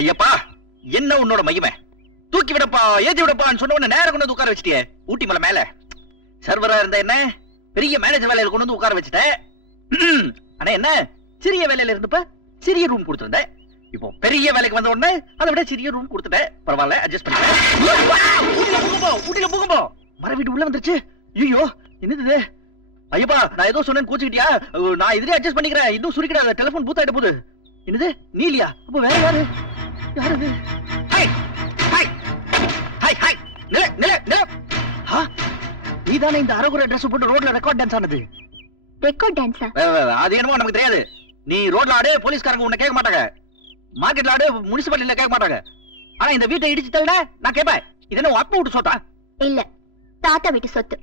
ஐயப்பா, என்ன உன்னோட மகிமை? தூக்கி விடப்பா, ஏத்தி விடப்பான்னு சொன்ன உடனே நேரம் கொண்டு வந்து உட்கார வச்சுட்டியே ஊட்டி மலை மேல. சர்வரா இருந்த என்ன பெரிய மேனேஜர் வேலையில கொண்டு வந்து உட்கார வச்சுட்டேன். ஆனா என்ன சிறிய வேலையில இருந்தப்ப சிறிய ரூம் கொடுத்துருந்தேன். இப்போ பெரிய வேலைக்கு வந்த உடனே அதை விட சிறிய ரூம் கொடுத்துட்டேன். பரவாயில்ல, அட்ஜஸ்ட் பண்ணிட்டேன். ஊட்டில பூகம்போ மர வீட்டு உள்ள வந்துருச்சு. ஐயோ, என்னது? ஐயப்பா, நான் ஏதோ சொன்னேன்னு கோச்சுக்கிட்டியா? நான் இதுலயே அட்ஜஸ்ட் பண்ணிக்கிறேன். இன்னும் சுருக்கிடாத, டெலிபோன் பூத் ஆயிட்ட போகுது. என்னது, நீலியா? அப்ப வேற யாரு? யாரு? ஹாய் ஹாய் ஹாய் ஹாய், நில நில நில. நீதானே இந்த அரகுர ட்ரெஸ் போட்டு ரோட்ல ரெக்கார்ட் டான்ஸ் ஆனது? ரெக்கார்ட் டான்ஸா? அது என்னமோ நமக்கு தெரியாது. நீ ரோட்ல ஆடு, போலீஸ்காரங்க உன்னை கேட்க மாட்டாங்க. மார்க்கெட்ல ஆடு, முனிசிபாலிட்டில கேட்க மாட்டாங்க. ஆனா இந்த வீட்டை இடிச்சு தள்ளட நான் கேட்பேன். இது என்ன அப்பா விட்டு சொத்தா? இல்ல, தாத்தா வீட்டு சொத்து.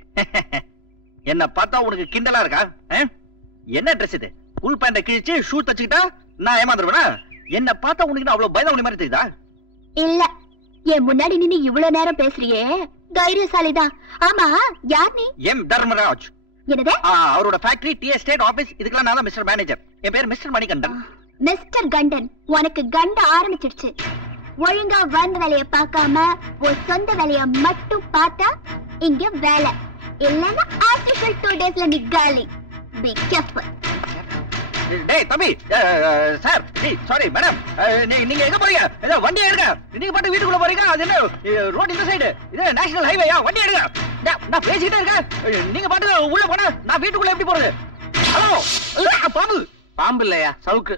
என்ன பார்த்தா உனக்கு கிண்டலா இருக்கா? என்ன ட்ரெஸ் இது? ஃபுல் பேண்ட கிழிச்சு ஷூ தச்சுக்கிட்டா நான் ஏமாந்துருவேனா? என்ன பார்த்தா உனக்கு அவ்வளவு பயந்த மாதிரி தெரியுதா? இல்ல, என் முன்னாடி நின்னு இவ்வளவு நேரம் பேசுறியே, தைரியசாலிதான். ஆமா, யார் நீ? எம் தர்மராஜ். என்னது? அவரோட ஃபேக்டரி, டி எஸ்டேட் ஆபீஸ், இதுக்கெல்லாம் நான் தான் மிஸ்டர் மேனேஜர். என் பேர் மிஸ்டர் மணிகண்டன். மிஸ்டர் கண்டன், உனக்கு கண்ட ஆரம்பிச்சிடுச்சு. ஒழுங்கா வந்த வேலைய பார்க்காம ஒரு சொந்த வேலைய மட்டும் பார்த்தா இங்க வேலை இல்லன்னா ஆர்டிஃபிஷியல் 2 டேஸ்ல நீ காலி. Be careful. டேய் தம்பி, சார், சாரி மேடம், நீங்க எங்க போறீங்க? ஏதோ வண்டி எடுங்க. நீங்க பாட்டு வீட்டுக்குள்ள போறீங்க. அது என்ன ரோட் இந்த சைடு? இது நேஷனல் ஹைவேயா? வண்டி எடுங்க. நான் பேசிக்கிட்டே இருக்கேன், நீங்க பாட்டு உள்ள போனா நான் வீட்டுக்குள்ள எப்படி போறது? ஹலோ, பாம்பு. பாம்பு இல்லையா, சவுக்கு.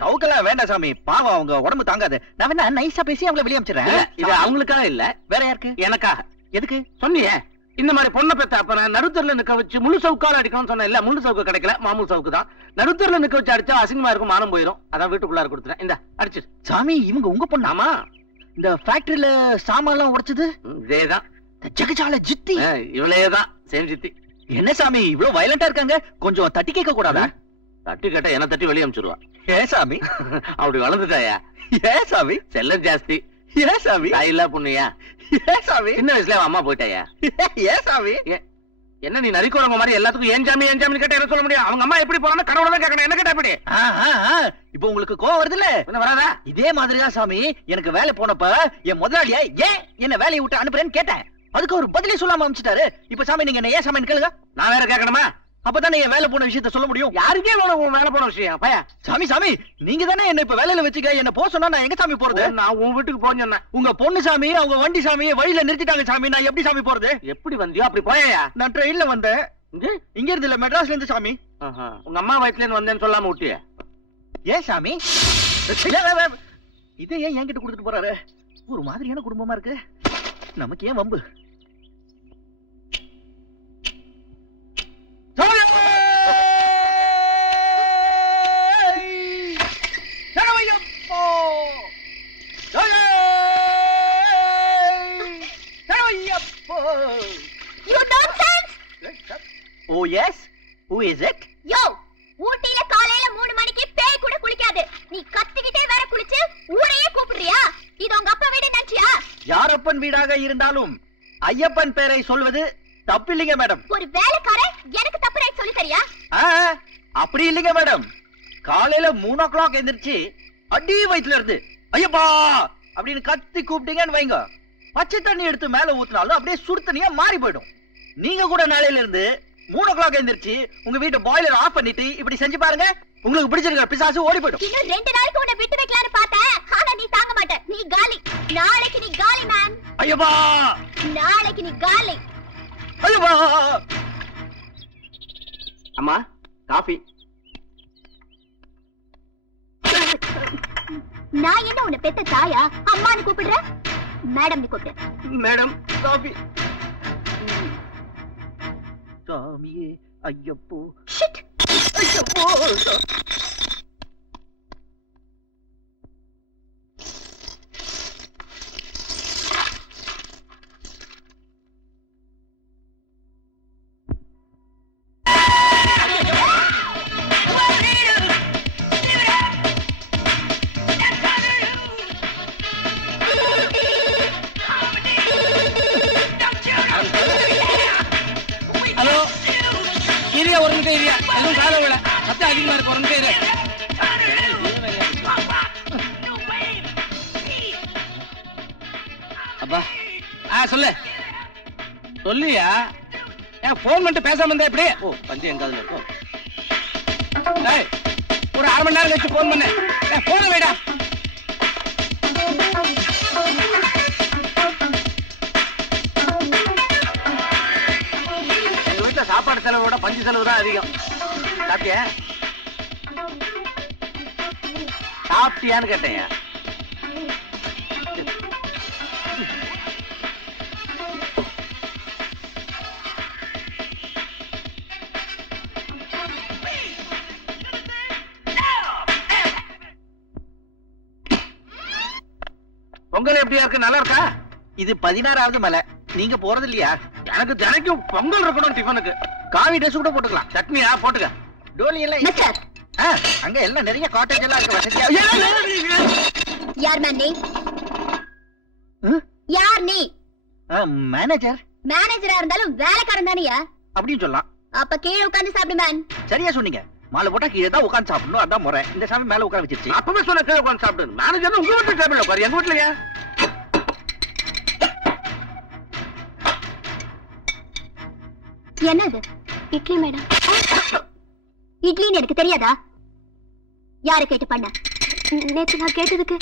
சவுக்கெல்லாம் வேண்டாம் சாமி, பாவம், அவங்க உடம்பு தாங்காது. நான் வேணா நைஸா பேசி அவங்களை வெளியே அனுப்பிச்சிடுறேன். இது அவங்களுக்காக இல்ல, வேற யாருக்கு? எனக்காக. எதுக்கு சொன்னியே? இந்த மாதிரி பொண்ணை பெத்த அப்ப நான் நடுத்தர்ல நிக்க வச்சு முழு சவுக்கால அடிக்கணும்னு சொன்னேன். இல்ல, முழு சவுக்கு கிடைக்கல, மாமூல் சவுக்கு தான். நடுத்தர்ல நிக்க வச்சு அடிச்சா அசிங்கமா இருக்கும், மானம் போயிடும். அதான் வீட்டுக்குள்ளார கொடுத்துறேன். இந்த அடிச்சு. சாமி, இவங்க உங்க பொண்ணு? ஆமா. இந்த ஃபேக்டரியில சாமான் எல்லாம் உடைச்சது இதேதான், ஜெகஜால ஜித்தி. இவளேதான் சேம் ஜித்தி. என்ன சாமி இவ்வளவு வயலண்டா இருக்காங்க? கொஞ்சம் தட்டி கேட்க கூடாதா? தட்டி கேட்டா என்ன தட்டி வெளியே அனுப்பிச்சிருவா. ஏ சாமி, அப்படி வளர்ந்துட்டாயா? ஏ சாமி, செல்லம் ஜாஸ்தி. ஏ சாமி, தாயில்லா பொண்ணுயா? ஏ சாமி, சின்ன வயசுல அம்மா போயிட்டாயா? ஏ சாமி, என்ன நீ நரிக்குறவங்க மாதிரி எல்லாத்துக்கும் ஏன் சாமி ஏன் சாமி கேட்டா என்ன சொல்ல முடியும்? அவங்க அம்மா எப்படி போறாங்க கடவுள தான் கேட்கணும். என்ன கேட்டா எப்படி? இப்போ உங்களுக்கு கோவம் வருது இல்ல? என்ன வராதா? இதே மாதிரிதான் சாமி, எனக்கு வேலை போனப்ப என் முதலாளியா ஏன் என்ன வேலையை விட்டு அனுப்புறேன்னு கேட்டேன். அதுக்கு ஒரு பதிலே சொல்லாம அனுப்பிச்சிட்டாரு. இப்ப சாமி நீங்க என்ன ஏன் சாமி கேளுங்க. நான் வேற கேட்கணுமா? அப்பதானே என் வேலை போன விஷயத்த சொல்ல முடியும். யாருக்கே வேலை போன விஷயம் பையா? சாமி சாமி, நீங்க தானே என்ன இப்ப வேலையில வச்சுக்க. என்ன போக சொன்னா நான் எங்க சாமி போறது? நான் உன் வீட்டுக்கு போக சொன்னேன். உங்க பொண்ணு சாமி அவங்க வண்டி சாமி வழியில நிறுத்திட்டாங்க சாமி. நான் எப்படி சாமி போறது? எப்படி வந்தியோ அப்படி போயா? நான் ட்ரெயின்ல வந்தேன். இங்க இருந்து இல்ல, மெட்ராஸ்ல இருந்து சாமி. உங்க அம்மா வயிற்றுல இருந்து வந்தேன்னு சொல்லாம விட்டிய? ஏன் சாமி இதை ஏன் என்கிட்ட கொடுத்துட்டு போறாரு? ஒரு மாதிரியான குடும்பமா இருக்கு. நமக்கு ஏன் வம்பு? You nonsense! Oh yes, who is it? Yo, ஊட்டில காலையில 3 மணிக்கு பேய் கூட குளிக்காது. நீ கத்திக்கிட்டே வேற குளிச்சு ஊரையே கூப்பிடுறியா? இது உங்க அப்பா வீடு நினைச்சியா? யாரப்பன் வீடாக இருந்தாலும் ஐயப்பன் பேரை சொல்வது தப்பு இல்லைங்க மேடம். ஒரு வேலைக்காரன் எனக்கு தப்பு ரைட் சொல்லி தரியா? அப்படி இல்லைங்க மேடம். காலையில 3 o'clock எந்திரிச்சு அடி வயிற்றுல இருந்து ஐயப்பா அப்படின்னு கத்தி கூப்பிட்டீங்கன்னு வைங்க, பச்சை தண்ணி எடுத்து மேல ஊத்தினாலும் அப்படியே சுடு தண்ணியா மாறி போயிடும். நீங்க கூட நாளையில இருந்து 3 o'clock எந்திரிச்சு உங்க வீட்டு பாய்லர் ஆஃப் பண்ணிட்டு இப்படி செஞ்சு பாருங்க, உங்களுக்கு பிடிச்சிருக்க பிசாசு ஓடி போயிடும். இன்னும் 2 நாளைக்கு உன்னை விட்டு வைக்கலாம்னு பார்த்தேன், ஆனா நீ தாங்க மாட்ட. நீ காலி. நாளைக்கு நீ காலி மேன். ஐயப்பா, நாளைக்கு நீ காலி. ஐயப்பா. அம்மா காஃபி. நான் என்ன உன்னை பெத்த தாயா? அம்மான்னு கூப்பிடுற? மேடம் நீ கூப்பிடு. Madam coffee. சாமியே ஐயப்போ. ஷிட். ஐயப்போ. சொல்லு சொல்லியா ஏன் போன் பண்ணிட்டு பேசாம இருந்தா எப்படி? ஓ பஞ்சு எங்க அதுல இருக்கும். ஒரு 1/2 மணி நேரம் கழிச்சு போன் பண்ணு. போன வைடா. எங்க வீட்டுல சாப்பாடு செலவை விட பஞ்சு செலவு தான் அதிகம். சாப்பிட்டியா? சாப்பிட்டியான்னு கேட்டேன். பொங்கல் எப்படியா இருக்கு? நல்லா இருக்கா? இது 16வது மலை. நீங்க போறது இல்லையா? எனக்கு தினைக்கும் பொங்கல் இருக்கணும். டிஃபனுக்கு காவி ட்ரெஸ் கூட போட்டுக்கலாம். சட்னியா போட்டுக்க. டோலி எல்லாம் அங்க எல்லாம் நிறைய காட்டேஜ் எல்லாம் இருக்கு. வசதியா. யார் மேன் நீ? யார் நீ? மேனேஜர். மேனேஜரா இருந்தாலும் வேலைக்காரன் தானியா? அப்படின்னு சொல்லலாம். அப்ப கீழே உட்கார்ந்து சாப்பிடு மேன். சரியா சொன்னீங்க. மாலை போட்டா கீழே தான் உட்கார்ந்து சாப்பிடணும். அதான் முறை. இந்த சாமி மேல உட்கார வச்சிருச்சு. அப்பவே சொன்ன கீழே உட்கார்ந்து சாப்பிடு. மேனேஜர் உங்க வீட்டு டேபிள்ல உட்காரு. எங்க வீட்லயா? என்னது? இட்லி மேடம். இட்லின்னு எனக்கு தெரியாதா? யாரை கேட்டு பண்ண? நேத்து நான் கேட்டதுக்கு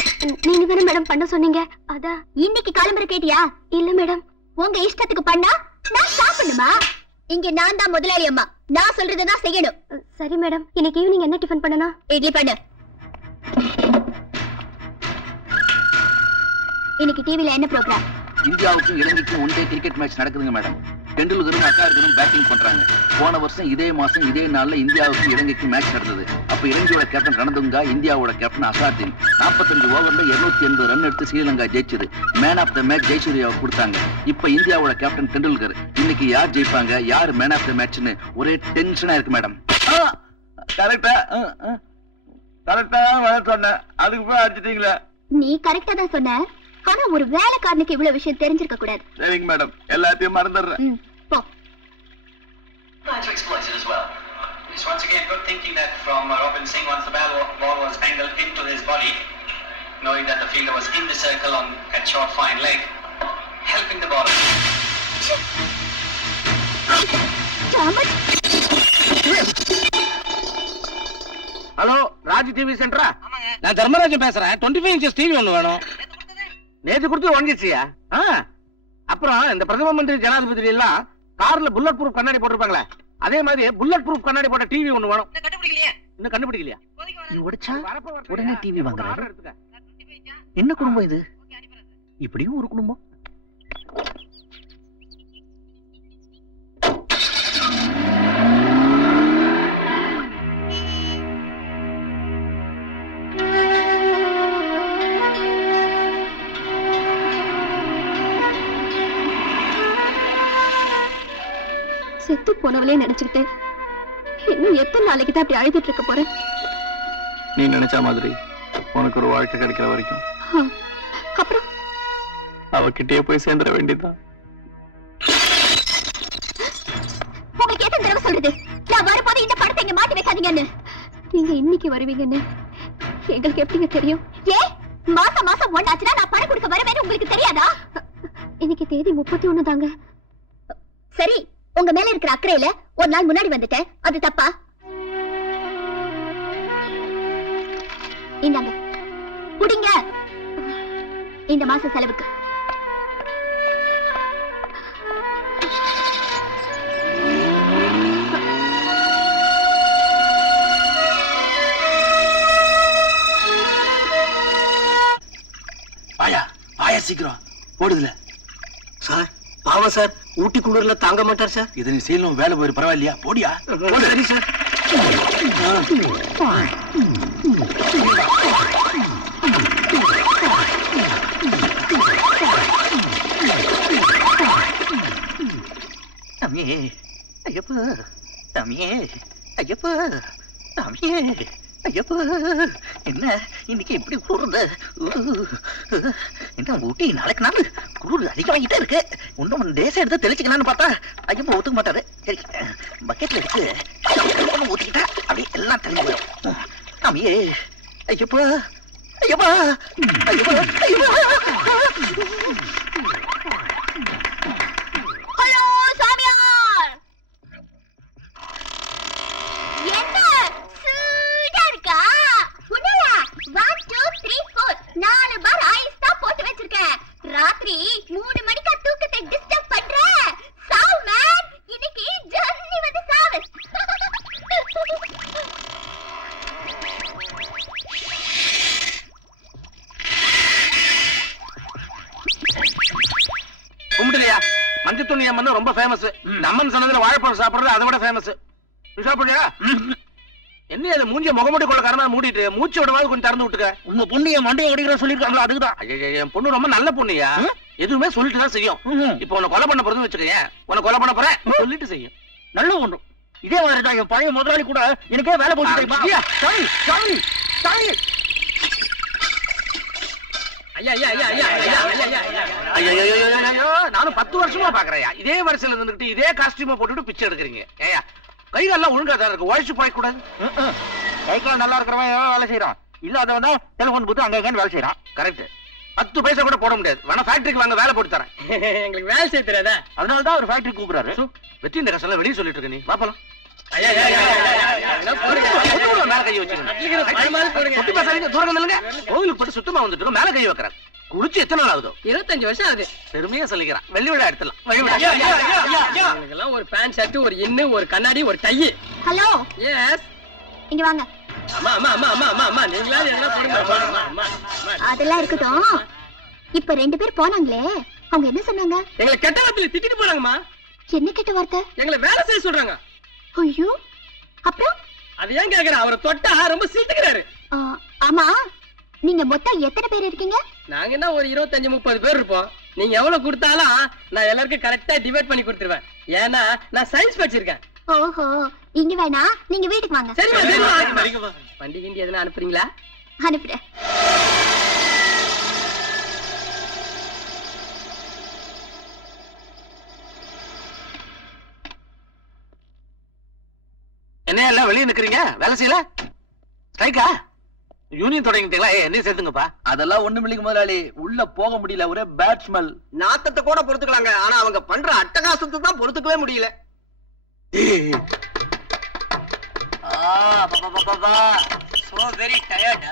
நீங்க தானே மேடம் பண்ண சொன்னீங்க. அதான் இன்னைக்கு காலம்பரை கேட்டியா? இல்ல மேடம். உங்க இஷ்டத்துக்கு பண்ணா நான் சாப்பிடணுமா? இங்க நான் தான் முதலாளி அம்மா. நான் சொல்றதுதான் செய்யணும். சரி மேடம். இன்னைக்கு ஈவினிங் என்ன டிஃபன் பண்ணணும்? இட்லி பண்ணு. இன்னைக்கு டிவில என்ன ப்ரோகிராம்? இந்தியாவுக்கும் இலங்கைக்கும் ஒன் டே கிரிக்கெட் மேட்ச் நடக்குதுங்க மேடம். டெண்டுல்கரும் அக்காருக்கும் பேட்டிங் பண்றாங்க. போன வருஷம் இதே மாசம் இதே நாள்ல இந்தியாவுக்கும் இலங்கைக்கும் மேட்ச் நடந்தது. அப்ப இலங்கையோட கேப்டன் ரணதுங்கா, இந்தியாவோட கேப்டன் அசாத்தின் 45 ஓவர்ல 280 ரன் எடுத்து ஸ்ரீலங்கா ஜெயிச்சது. மேன் ஆஃப் த மேட்ச் ஜெயசூர்யாவை கொடுத்தாங்க. இப்ப இந்தியாவோட கேப்டன் டெண்டுல்கர். இன்னைக்கு யார் ஜெயிப்பாங்க, யார் மேன் ஆஃப் த மேட்ச்னு ஒரே டென்ஷனா இருக்கு மேடம். கரெக்டா சொன்ன. அதுக்கு போய் அடிச்சிட்டீங்களா? நீ கரெக்டா தான் சொன்ன. ஆனா ஒரு வேலைக்காரனுக்கு இவ்வளவு விஷயம் தெரிஞ்சிருக்க கூடாது. சரிங்க மேடம். எல்லாத்தையும் மறந்துடுறேன். போ. To exploit it as well. It's once again good thinking that from Robin Singh once the ball was angled into his body, knowing that the fielder was in the circle on at short fine leg, helping the ball. Hello, Raj TV சென்டரா? நான் தர்மராஜன் பேசுறேன். 25 inches TV ஒண்ணு வேணும். நேத்து கொடுத்து வாங்கிச்சியா? அப்புறம் இந்த பிரதம மந்திரி ஜனாதிபதி எல்லாம் கார்ல புல்லட் ப்ரூஃப் கண்ணாடி போட்டிருப்பாங்களே, அதே மாதிரி புல்லட் ப்ரூஃப் கண்ணாடி போட்ட டிவி ஒண்ணு வேணும். இன்னும் கண்டுபிடிக்கலையா? உடைச்சா உடனே டிவி வாங்குறாரு. என்ன குடும்பம் இது? இப்படியும் ஒரு குடும்பம். செத்து போனவளே நினைச்சுக்கிட்டு இன்னும் எத்தனை நாளைக்கு தான் அப்படி அழுதுட்டு இருக்க போறேன்? நீ நினைச்ச மாதிரி உனக்கு ஒரு வாழ்க்கை கிடைக்கிற வரைக்கும் அப்புறம் அவகிட்டே போய் சேர்ந்துட வேண்டியதுதான். உங்களுக்கு எத்தனை தடவை சொல்றது, நான் வரும்போது இந்த படத்தை இங்க மாட்டி வைக்காதீங்கன்னு? நீங்க இன்னைக்கு வருவீங்கன்னு எங்களுக்கு எப்படிங்க தெரியும்? மாசம் மாசம் ஒண்ணாச்சுன்னா நான் பணம் கொடுக்க வருவேன்னு உங்களுக்கு தெரியாதா? இன்னைக்கு தேதி 31 தாங்க. சரி, உங்க மேல இருக்கிற அக்கறையில ஒரு நாள் முன்னாடி வந்துட்டேன். அது தப்பா? இந்தாங்க, குடிங்க. இந்த மாச செலவுக்கு. ஆயா சீக்கிரம் போடுதுல. சார் பாவம் சார், ஊட்டி குளிர்ல தாங்க மாட்டார் சார். இது நீ செய்யணும், வேலை போயிரு, பரவாயில்லையா? போடியா. சரி சார். தம்பியே ஐயப்பா, தம்பியே ஐயப்பா, தம்பியே ஐயப்பா, என்ன இன்னைக்கு இப்படி கூறுது? என்ன ஊட்டி நாளைக்கு நாள் குளிர் அதிகமாகிட்டே இருக்கு. ஒன்னும் டேஸ் எடுத்து தெளிச்சுக்கலான்னு பார்த்தா ஐயப்பா ஒத்துக்க மாட்டாரு. சரி, பக்கெட்ல எடுத்து ஊத்திக்கிட்டா அப்படியே எல்லாம் தெளிஞ்சு போயிடும். தம்பியே ஐயப்பா, ஐயப்பா, ஐயப்பா, ஐயப்பா. அம்மன் ரொம்ப ஃபேமஸ். இந்த அம்மன் சொன்னதுல வாழைப்பழம் சாப்பிடுறது அதை விட ஃபேமஸ். நீ சாப்பிடுறியா? என்ன அது மூஞ்சிய முகமுடி கொள்ளக்காரமா மூடிட்டு மூச்சு விடவாது கொஞ்சம் திறந்து விட்டுக்க. உங்க பொண்ணு என் மண்டையை கிடைக்கிற சொல்லிருக்காங்களா? அதுக்குதான். ஐயா, என் பொண்ணு ரொம்ப நல்ல பொண்ணுயா. எதுவுமே சொல்லிட்டு தான் செய்யும். இப்ப உன்னை கொலை பண்ண போறதுன்னு வச்சுக்கேன், உன்னை கொலை பண்ண போறேன் சொல்லிட்டு செய்யும். நல்ல ஒன்று. இதே மாதிரிதான் என் பழைய முதலாளி கூட எனக்கே வேலை போட்டு தெரியுமா? ஐயா, சாமி, சாமி, சாமி. ஐயோ, நானும் 10 வருஷமா பாக்குறேன். இதே வரிசையில இருந்துட்டு இதே காஸ்டியூமை போட்டுட்டு பிச்சை எடுக்கிறீங்க. ஏயா கை கால்லாம் ஒழுங்கா தான் இருக்கு, உழைச்சு போய் கூடாது. கைக்கெல்லாம் நல்லா இருக்கிறவன் வேலை செய்யறான், இல்லாதவன் தான் டெலிபோன் போட்டு அங்க வேலை செய்யறான். கரெக்ட். 10 பைசா கூட போட முடியாது. வேணா ஃபேக்டரிக்கு வாங்க, வேலை போட்டு தரேன். எங்களுக்கு வேலை செய்ய தெரியாதா? அதனாலதான் ஒரு ஃபேக்டரி கூப்பிடுறாரு. வெற்றி இந்த கஷ்டம் வெளியே சொல்லிட்டு இருக்க. நீ வாப்பலாம் ஐயா, ஐயா, ஐயா, ஐயா, ஐயா, என்ன போடுங்க? மேல கை வச்சுக்கணும். பழ மாதிரி போடுங்க. கொட்டி பேசாதீங்க, தூரம் நில்லுங்க. கோவிலுக்கு போட்டு சுத்தமா வந்துட்டு மேல கை வைக்கிறேன். குடிச்சு எத்தனை நாள் ஆகுதோ? 25 வருஷம் ஆகுது. பெருமையா சொல்லிக்கிறான். வெள்ளி விழா எடுத்துலாம். எனக்கெல்லாம் ஒரு பேண்ட் ஷர்ட், ஒரு இன்னு, ஒரு கண்ணாடி, ஒரு டை. Hello, S. இங்க வாங்க. அம்மா அம்மா அம்மா அம்மா அம்மா அம்மா நீங்களாவது என்ன போடுங்க. அம்மா அம்மா அம்மா அம்மா. அதெல்லாம் இருக்கட்டும். இப்ப 2 பேர் போனாங்களே, அவங்க என்ன சொன்னாங்க? எங்களை கெட்ட வார்த்தையில திட்டிட்டு போறாங்கம்மா. என்ன கெட்ட வார்த்தை? எங்களை வேலை செய்ய சொல்றாங்க. ஐயோ, அப்புறம்? அது ஏன் கேக்குற? அவரை தொட்டா ரொம்ப சிரித்துக்கிறாரு. ஆமா, நீங்க மொத்தம் எத்தனை பேர் இருக்கீங்க? நாங்க என்ன ஒரு 25-30 பேர் இருப்போம். நீங்க எவ்வளவு கொடுத்தாலும் நான் எல்லாருக்கும் கரெக்டா டிவைட் பண்ணி கொடுத்துருவேன். ஏன்னா நான் சயின்ஸ் படிச்சிருக்கேன். ஓஹோ, இங்க வேணா, நீங்க வீட்டுக்கு வாங்க. சரிமா சரிமா. பண்டிகை எதுனா அனுப்புறீங்களா? அனுப்புறேன். என்ன எல்லாம் வெளியே நிக்கிறீங்க? வேலை செய்யல? ஸ்ட்ரைக்கா? யூனியன் தொடங்கிட்டீங்களா? என்ன சேர்த்துங்கப்பா. அதெல்லாம் ஒண்ணும் இல்லைங்க முதலாளி, உள்ள போக முடியல, ஒரே பேட் ஸ்மெல். நாத்தத்தை கூட பொறுத்துக்கலாங்க, ஆனா அவங்க பண்ற அட்டகாசத்தை தான் பொறுத்துக்கவே முடியல. So very tired.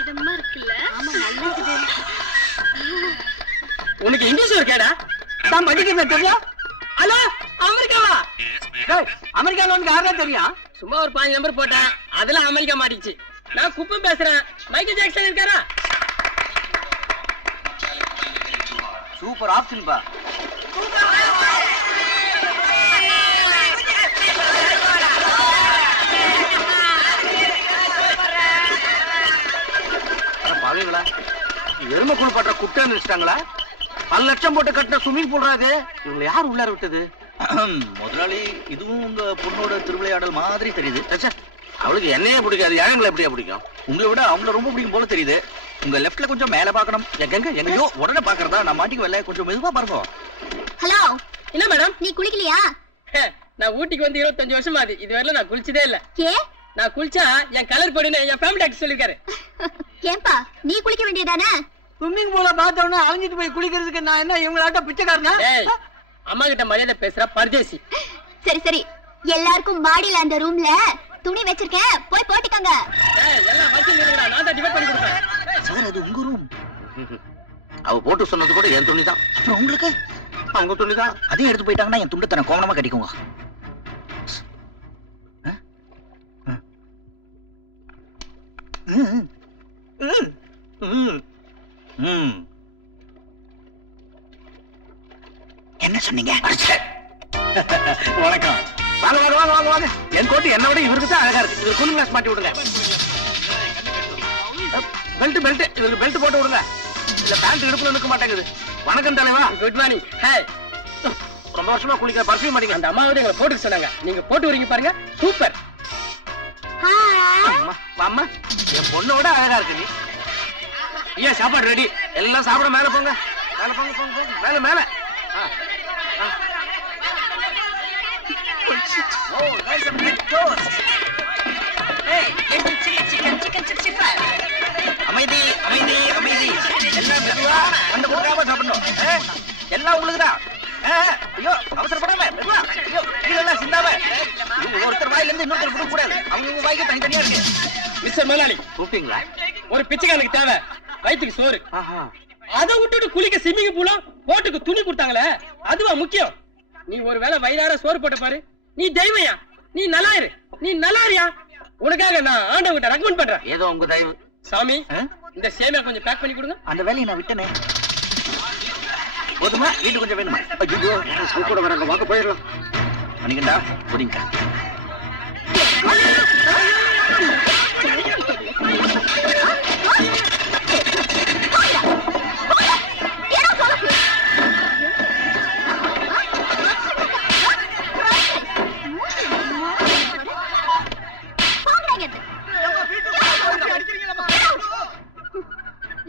இதமா இருக்குல்ல? ஆமா, நல்லா இருக்குது. உனக்கு இங்கிலீஷ் ஒரு கேடா? நான் படிக்கிறேன் தெரியும். ஹலோ, அமெரிக்காவா? அமெரிக்கால வந்து யாரா தெரியும்? சும்மா ஒரு 5 நம்பர் போட்டேன், அதுல அமெரிக்கா மாட்டிச்சு. நான் குப்பம் பேசுறேன். மைக்கேல் ஜாக்சன் இருக்காரா? சூப்பர் ஆப்ஷன் பா. பாவீங்களா, எருமை குழு பற்ற குட்டை நினைச்சிட்டாங்களா? 1 லட்சம் போட்டு கட்டின ஸ்விம்மிங் பூல் அது. இவங்களை யார் உள்ளார விட்டது? முதலாளி, இதுவும் உங்க பொண்ணோட திருவிளையாடல் மாதிரி தெரியுது. ச்சே, அவளுக்கு என்னையே பிடிக்காது, ஏழைங்களை எப்படியா பிடிக்கும்? உங்களை விட அவங்கள ரொம்ப பிடிக்கும் போல தெரியுது. உங்க லெஃப்ட்ல கொஞ்சம் மேல பாக்கணும். எங்க ஐயோ, உடனே பாக்குறதா? நான் மாட்டிக்கு வரல, கொஞ்சம் மெதுவா பாருங்க. ஹலோ, என்ன மேடம்? நீ குளிக்கலையா? நான் ஊட்டிக்கு வந்து 25 வருஷம் ஆகுது, இதுவரையில நான் குளிச்சதே இல்ல. கே, நான் குளிச்சா என் கலர் போடுன்னு என் ஃபேமிலி டாக்டர் சொல்லிருக்காரு. ஏன்பா நீ குளிக்க வேண்டியதானே? ஸ்விம்மிங் பூல பார்த்தவொடனே அழிஞ்சிட்டு போய் குளிக்கிறதுக்கு நான் என்ன இவங்களாட்ட பிச்சைக்காரனா? ஏய், அம்மா கிட்ட மரியாதை பேசுற பரதேசி. சரி சரி, எல்லாருக்கும் மாடியில அந்த ரூம்ல துணி வச்சிருக்கேன், போய் போட்டுக்கங்க. ஏய், எல்லாம் வச்சு நிறுங்கடா, நான் தான் டிவைட் பண்ணி கொடுப்பேன். சார், அது உங்க ரூம். அவ போட்டு சொன்னது கூட என் துணி தான். அப்புறம் உங்களுக்கு அவங்க துணி தான். அதையும் எடுத்து போயிட்டாங்கன்னா என் துண்டத்தனை கோவணமா கட்டிக்குங்க. என்ன சொன்னீங்க? வணக்கம். வாங்க வாங்க வாங்க வாங்க வாங்க. என் கோட்டு என்ன விட இவருக்கு தான் அழகா இருக்கு. இவருக்கு கூலிங் கிளாஸ் மாட்டி விடுங்க. பெல்ட் பெல்ட், இவருக்கு பெல்ட் போட்டு விடுங்க. இல்ல பேண்ட் இடுப்புல நிக்க மாட்டேங்குது. வணக்கம் தலைவா. Good morning. ஹாய். ரொம்ப வருஷமா குளிக்கிற பர்ஃபியூம் அடிங்க. அந்த அம்மாவோட எங்களை போட்டுக்க சொன்னாங்க, நீங்க போட்டு வரீங்க பாருங்க, சூப்பர். ஹாய். அம்மா, வாம்மா. என் பொண்ணோட அழகா இருக்கு நீ. ஐயா, சாப்பாடு ரெடி. எல்லாம் சாப்பிட மேல போங்க. மேல போங்க போங்க போங்க. மேல மேல. அமைதி அமைதி அமைதி. எல்லாம் மெதுவா அந்த கொடுக்காம சாப்பிடணும். எல்லாம் உங்களுக்குதான். ஐயோ, அவசரப்படாம மெதுவா. ஐயோ, இதெல்லாம் சிந்தாம. ஒருத்தர் வாயில இருந்து இன்னொருத்தர் கொடுக்க கூடாது. அவங்க வாய்க்கு தனித்தனியா இருக்கு. மிஸ்டர் முதலாளி, கூப்பிட்டீங்களா? ஒரு பிச்சைக்காரனுக்கு தேவை வயிற்றுக்கு சோறு. ஆஹா. அதை விட்டுட்டு குளிக்க ஸ்விம்மிங் பூலும் போட்டுக்கு துணி கொடுத்தாங்களே, அதுவா முக்கியம்? நீ ஒரு வேளை வயிறார சோறு போட்ட பாரு. நீ தெய்வயா, நீ நல்லா இரு, நீ நல்லா இருயா. உனக்காக நான் ஆண்டவங்கிட்ட ரெக்கமெண்ட் பண்றேன். ஏதோ உங்க தயவு. சாமி, இந்த சேமியா கொஞ்சம் பேக் பண்ணி கொடுங்க. அந்த வேலையை நான் விட்டனே. போதுமா வீட்டு கொஞ்சம் வேணுமா? ஐயோ கூட வராங்க, வாங்க போயிடலாம். மணிகண்டா புரியுங்க.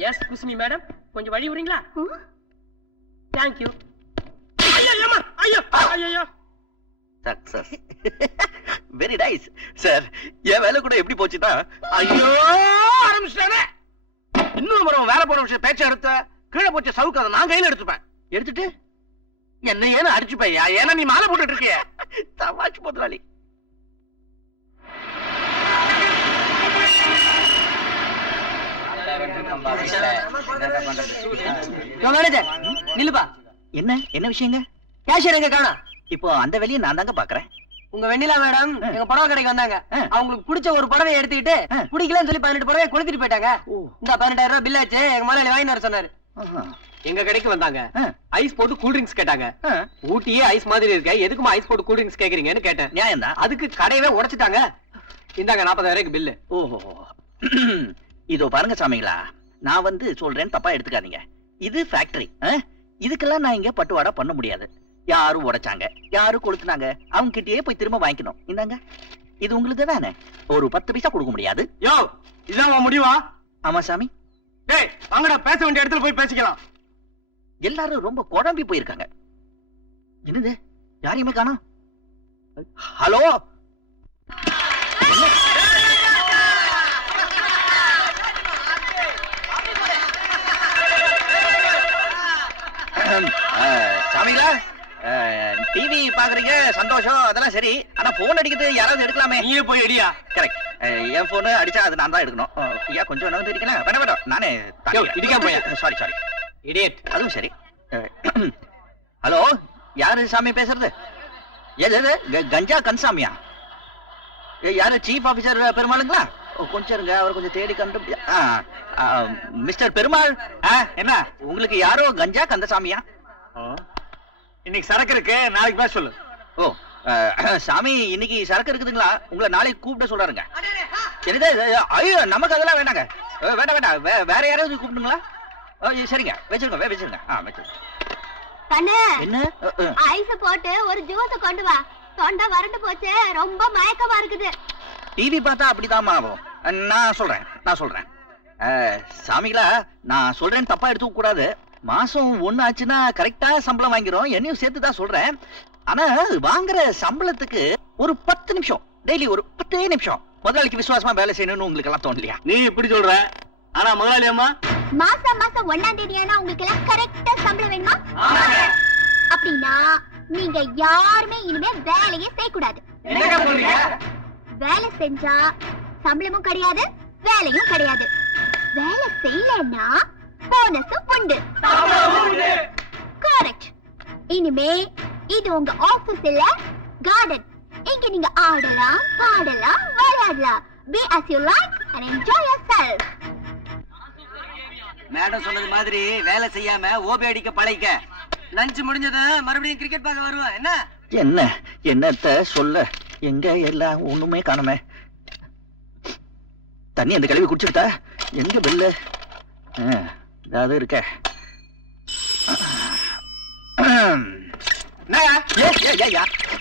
எஸ் குஸ்மி மேடம், கொஞ்சம் வழி விடுறீங்களா? Thank you. ஐயோ சக்சஸ். Very nice sir. என் வேலை கூட எப்படி போச்சுன்னா, ஐயோ ஆரம்பிச்சிட்டானே. இன்னொரு முறை வேலை போற விஷயம் பேச்ச எடுத்த கீழே போச்ச சவுக்கு அதை நான் கையில எடுத்துப்பேன். எடுத்துட்டு என்ன ஏன்னு அடிச்சுப்பையா? ஏன்னா நீ மாலை போட்டுட்டு இருக்கிய. தமாஷ் முதலாளி. நிலுப்பா, என்ன என்ன விஷயங்க? கேஷியர் எங்க காணோம்? இப்போ அந்த வேலையை நான் தாங்க பாக்குறேன். உங்க வெண்ணிலா மேடம் எங்க புடவை கடைக்கு வந்தாங்க. ஆ. அவங்களுக்கு பிடிச்ச ஒரு புடவை எடுத்துக்கிட்டு ஆ. பிடிக்கலன்னு சொல்லி 18 புடவை கொளுத்திட்டு போயிட்டாங்க. ஓ. இந்த 12000 ரூபாய் பில் ஆச்சு, எங்க முதலாளி வாங்கி வர சொன்னாரு. ஆஹா. எங்க கடைக்கு வந்தாங்க. ஆ. ஐஸ் போட்டு கூல் ட்ரிங்க்ஸ் கேட்டாங்க. ஆ. ஊட்டியே ஐஸ் மாதிரி இருக்க, எதுக்குமா ஐஸ் போட்டு கூல் ட்ரிங்க்ஸ் கேக்குறீங்கன்னு கேட்டேன். நியாயம் தான். அதுக்கு கடையவே உடைச்சிட்டாங்க. இந்தாங்க 40,000 பில்லு. ஓஹோ. இதோ பாருங்க சாமிங்களா, நான் வந்து சொல்றேன், தப்பா எடுத்துக்காதீங்க. இது ஃபேக்டரி. இதுக்கெல்லாம் நான் இங்க பட்டுவாடா பண்ண முடியாது. யாரு உடைச்சாங்க, யாரு கொளுத்துனாங்க, அவங்க கிட்டயே போய் திரும்ப வாங்கிக்கணும். இந்தாங்க, இது உங்களுக்கு தானே. ஒரு 10 பைசா கொடுக்க முடியாது. யோ இதான் உன் முடிவா? ஆமா சாமி. டேய் வாங்கடா, பேச வேண்டிய இடத்துல போய் பேசிக்கலாம். எல்லாரும் ரொம்ப குழம்பி போயிருக்காங்க. என்னது, யாரையுமே காணோம். ஹலோ, சாமிங்களா, டிவி பாக்குறீங்க, சந்தோஷம், அதெல்லாம் சரி. ஆனா போன் அடிக்குது, யாராவது எடுக்கலாமே. நீயே போய் அடியா. கரெக்ட். என் போன் அடிச்சா அது நான் தான் எடுக்கணும். ஐயா கொஞ்சம் நகர்ந்து இருக்கீங்களா? வேணாம் வேணாம், நானே இடிக்காம போயா. Sorry sorry. இடியட். அதுவும் சரி. ஹலோ, யாரு சாமி பேசுறது? எது கஞ்சா கன்சாமியா? யாரு சீஃப் ஆபீசர் பெருமாளுங்களா? கொஞ்சம் இருங்க, அவர் கொஞ்சம் தேடி கண்டு. மிஸ்டர் பெருமாள், என்ன உங்களுக்கு யாரோ கஞ்சா கந்தசாமியா? இன்னைக்கு சரக்கு இருக்கு, நாளைக்கு பேச சொல்லு. ஓ, சாமி இன்னைக்கு சரக்கு இருக்குதுங்களா? உங்களை நாளைக்கு கூப்பிட சொல்றாருங்க. சரிதா. ஐயோ நமக்கு அதெல்லாம் வேண்டாங்க. வேண்டாம் வேண்டாம், வேற யாராவது கூப்பிடுங்களா? சரிங்க, வச்சிருங்க வச்சிருங்க. வச்சிருங்க. கண்ணு, என்ன? ஐஸ் போட்டு ஒரு ஜூஸ் கொண்டு வா. தொண்டை வறண்டு போச்சு, ரொம்ப மயக்கமா இருக்குது. டிவி பார்த்தா அப்படிதான் ஆகும். நான் சொல்றேன். சாமிகளா, நான் சொல்றேன், தப்பா எடுத்துக்க கூடாது. மாசம் 1 ஆச்சுன்னா கரெக்டா சம்பளம் வாங்கிறோம். என்னையும் சேர்த்து தான் சொல்றேன். ஆனா வாங்குற சம்பளத்துக்கு ஒரு 10 நிமிஷம், டெய்லி ஒரு 10 நிமிஷம் முதலாளிக்கு விசுவாசமா வேலை செய்யணும்னு உங்களுக்கு எல்லாம் தோணலையா? நீ இப்படி சொல்ற, ஆனா முதலாளி அம்மா மாசம் 1ஆம் தேதியானா உங்களுக்கு எல்லாம் கரெக்டா சம்பளம் வேணுமா? அப்படின்னா நீங்க யாருமே இனிமே வேலையே செய்யக்கூடாது. வேலை செஞ்சா சம்பளமும் கிடையாது, வேலையும் கிடையாது. வேலை செய்யலன்னா போனஸும் உண்டு. கரெக்ட். இனிமே இது உங்க ஆபீஸ் இல்ல, கார்டன். இங்க நீங்க ஆடலாம், பாடலாம், விளையாடலாம். Be as you like and enjoy yourself. Madam சொன்னது மாதிரி வேலை செய்யாம ஓபி அடிக்க பழகிக்க. லஞ்ச் முடிஞ்சது மறுபடியும் கிரிக்கெட் பார்க்க வருவேன். என்ன என்னத்த சொல்ல, எங்க எல்லாம் ஒண்ணுமே காணுமே. தண்ணி அந்த கழுவி குடிச்சுட்டா எங்க பெல்லு? ஏதாவது இருக்க.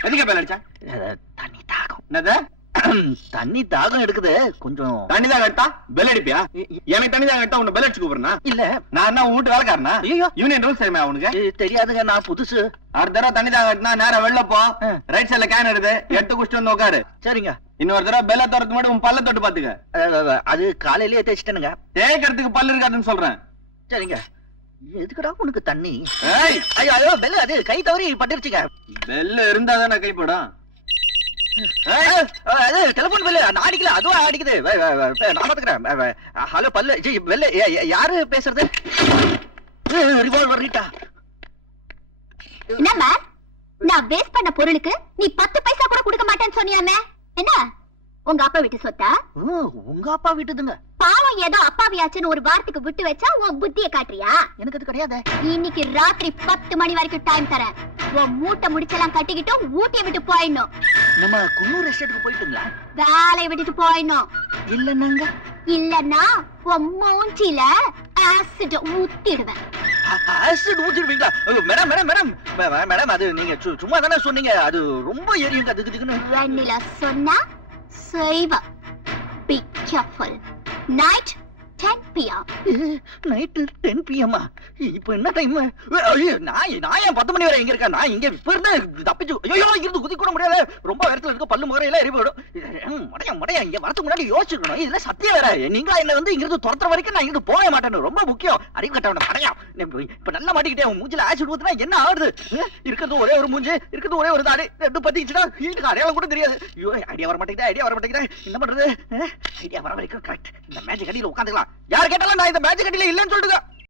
எதுக்கு பேல் அடிச்சா? தண்ணி தாகம். என்னது? தண்ணி தாகம் எடுக்குது கொஞ்சம். தண்ணி தான் கட்டா பெல் அடிப்பியா? எனக்கு தண்ணி தான் கட்டா உன்னை பெல் அடிச்சு கூப்பிடுறா? இல்ல, நான் என்ன உன் வீட்டு வேலைக்காரனா? ஐயோ, யூனியன் ரூல்ஸ் தெரியுமா உனக்கு? தெரியாதுங்க, நான் புதுசு. அடுத்த தடவை தண்ணி தான் கட்டினா நேரம் வெளில போ. ரைட் சைட்ல கேன் எடுத்து எடுத்து குடிச்சிட்டு வந்து உட்காரு. சரிங்க. இன்னொரு தடவை பெல்ல தரத்துக்கு முன்னாடி உன் பல்ல தொட்டு பாத்துக்க. அது காலையிலேயே தேய்ச்சிட்டேனுங்க. தேய்க்கிறதுக்கு பல்லு இருக்காதுன்னு சொல்றேன். சரிங்க. எதுக்குடா உனக்கு தண்ணி? ஏய், ஐயோ ஐயோ, பெல் அது கை தவறி பட்டுருச்சுங்க. பெல்ல இருந்தா தானே கைப்படும். அது டெலிபோன் பெல் நான் அடிக்கல, அதுவும் அடிக்குது. நான் பாத்துக்கிறேன். ஹலோ, பல்லு பெல். யாரு பேசுறது? Revolver Rita. என்ன மேம், நான் வேஸ்ட் பண்ண பொருளுக்கு நீ 10 பைசா கூட கொடுக்க மாட்டேன்னு சொன்னியாமே, என்ன உங்க அப்பா வீட்டு சொத்தா? உங்க அப்பா வீட்டுதுங்க. பாவம் அதுவும் ஏதோ அப்பாவியாச்சுன்னு ஒரு வாரத்துக்கு விட்டு வச்சா உன் புத்திய காட்டுறியா? எனக்கு அது கிடையாது. இன்னைக்கு ராத்திரி 10 மணி வரைக்கும் டைம் தரேன். உன் மூட்டை முடிச்செல்லாம் கட்டிக்கிட்டு ஊட்டிய விட்டு போயிடணும். நம்ம குன்னூர் எஸ்டேட்டுக்கு போயிட்டுங்களா? வேலையை விட்டுட்டு போயிடணும். இல்லன்னாங்க. இல்லன்னா உன் மூஞ்சில ஆசிட் ஊத்திடுவேன். ஆசிட் ஊத்திடுவீங்களா? மேடம் மேடம் மேடம் மேடம் அது நீங்க சும்மா தானே சொன்னீங்க. அது ரொம்ப எரியுங்க அதுக்குன்னு. வெண்ணிலா சொன்னா செய்வா. Be careful. Night 10 p.m. Night 10 p.m. இப்ப என்ன டைம்? நான் ஏன் 10 மணி வரை எங்க இருக்கேன்? நான் இங்க இப்ப இருந்து தப்பிச்சு ஐயோ இருந்து குதி கூட முடியாது. ரொம்ப இடத்துல இருக்க பல்லு முறையில எரி போயிடும். மடையா இங்க வரதுக்கு முன்னாடி யோசிச்சுக்கணும். இதுல சத்தியம் வேற. நீங்களா என்ன வந்து இங்கிருந்து துரத்துற வரைக்கும் நான் இங்கிருந்து போக மாட்டேன்னு ரொம்ப முக்கியம். அறிவு கட்டவன மடையா. இப்ப நல்லா மாட்டிக்கிட்டே உன் மூஞ்சில ஆசிட் ஊத்துனா என்ன ஆகுது? இருக்கிறது ஒரே ஒரு மூஞ்சி, இருக்கிறது ஒரே ஒரு தாடி. ரெண்டு பத்திச்சுன்னா வீட்டுக்கு அடையாளம் கூட தெரியாது. ஐயோ ஐடியா வர மாட்டேங்குது. என்ன பண்றது? ஐடியா வர வரைக்கும் கரெக்ட். இந்த மேஜிக் அடியில உட்காந்துக்கலாம். யார் கேட்டாலும் நான் இந்த மேஜிக் அடியில இல்லைன்னு சொல்லிட்டுங்க.